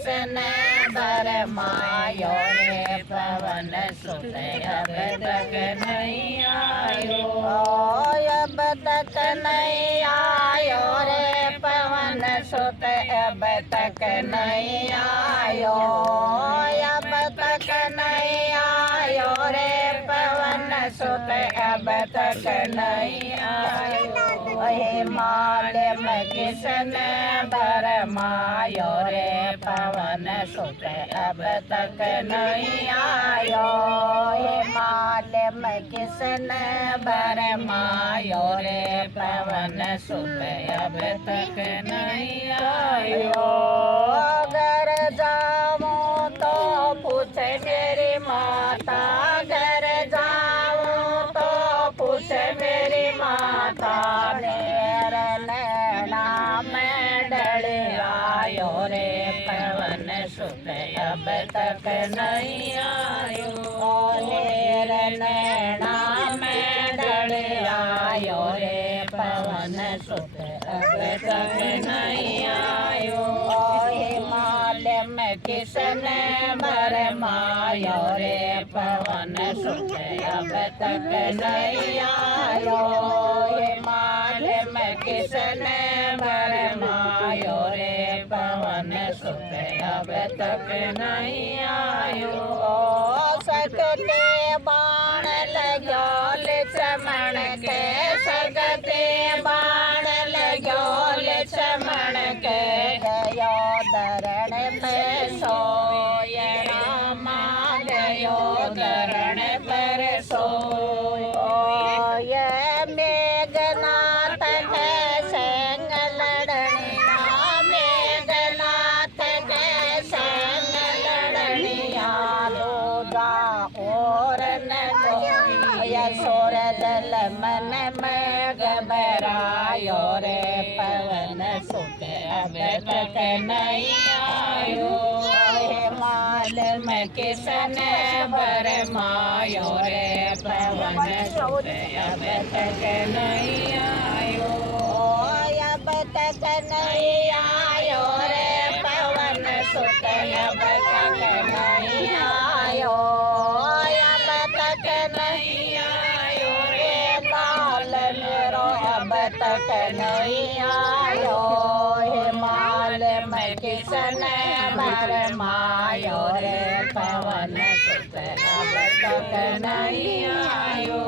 किसने बरमायो रे पवन सुत अब तक नहीं आयो। अब तक नहीं आयो रे पवन सुत अब तक नहीं आयो। अब तक नहीं आयो रे पवन सुत अब तक नहीं आयो। हे माल में किसने बरमायो रे पवन सुत अब तक नहीं आयो। हे माल में किसने बरमायो रे पवन सुत अब तक नहीं आयो। घर जाऊं तो पूछे मेरी माता, घर जाऊं तो पूछे मेरी माता। मेरे नैना में डले आयो रे पवन सुत अब तक नहीं आयो। मेरे नैना में डले आयो रे पवन सुत अब तक नहीं आयो। हिमाल में किसने बरमायो रे पवन सुत अब तक नहीं आयो। हिमाल में किसने बरमायो रे पवन सुत अब तक नहीं आयो। सकते बाण लगो लक्ष्मण के, सकते बाण लगो लक्ष्मण के। गयो धरण पे सोय रामा, गयो धरण पर सोय। मेघनाथ के संग लड़निया, मेघनाथ के संग लड़निया। दूजा और न गोया सोर दल मन में घबरायो रे पवन सुत अब तक नहीं आयो। हिमाल में किसने बरमायो रे पवन सुत अब तक नहीं आयो। अब तक नहीं आयो रे पवन सुत अब तक नहीं आयो। अब तक नहीं आयो रे बाल मेरो अब तक नहीं आयो। हिमाल में किसने बरमायो रे पवन सुत अब तक नहीं आयो।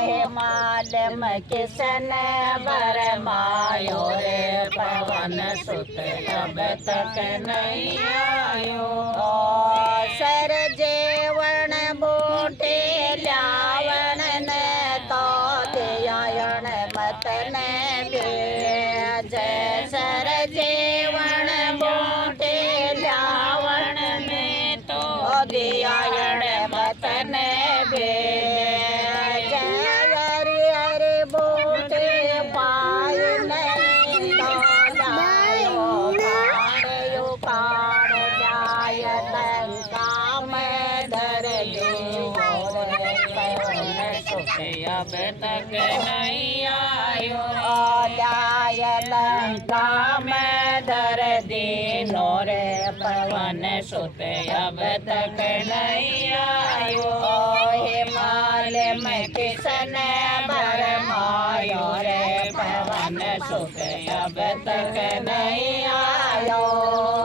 हिमाल में किसने बरमायो रे पवन सुत अब तक नहीं आयो। सर जेवण बूटे ल्यावण ने तो दियायण मत ने भेज। सर जेवण बूटे ल्यावण ने तो दियायण मत ने भेज। हरि हरि बूटे पाय नहीं तो जायो काढ़ उखाड़ जाय लंका में धर लो। अब तक नहीं आयो। जाय लंका में धर दीनो रे पवन सुत अब तक नहीं आयो। हिमाल में किसने बरमायो रे पवन सुत अब तक नहीं आयो।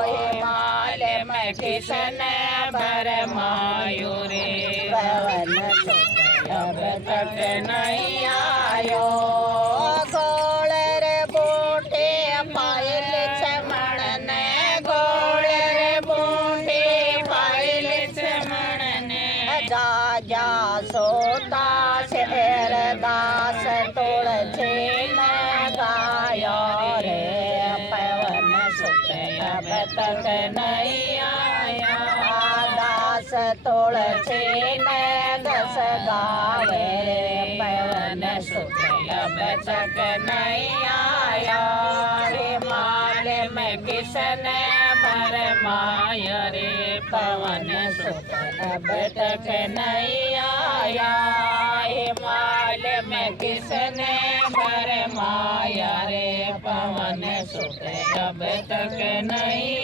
हिमाल में किसने बरमायो रे पवन सुत अब तक नहीं आयो। गोल रे बूटे पायल चमण ने, गोल रे बूटे पायल चमण ने। जा जा सोता शेर दास तुलसी न गायो रे पवन सुत अब तक नहीं आया। दास तुलसी ने दस गावे रे पवन सुत अब तक नहीं आया। हिमाल में किसने बरमायो रे पवन सुत अब तक नहीं आया। हिमाल में किसने बरमाया रे पवन सुत अब तक नहीं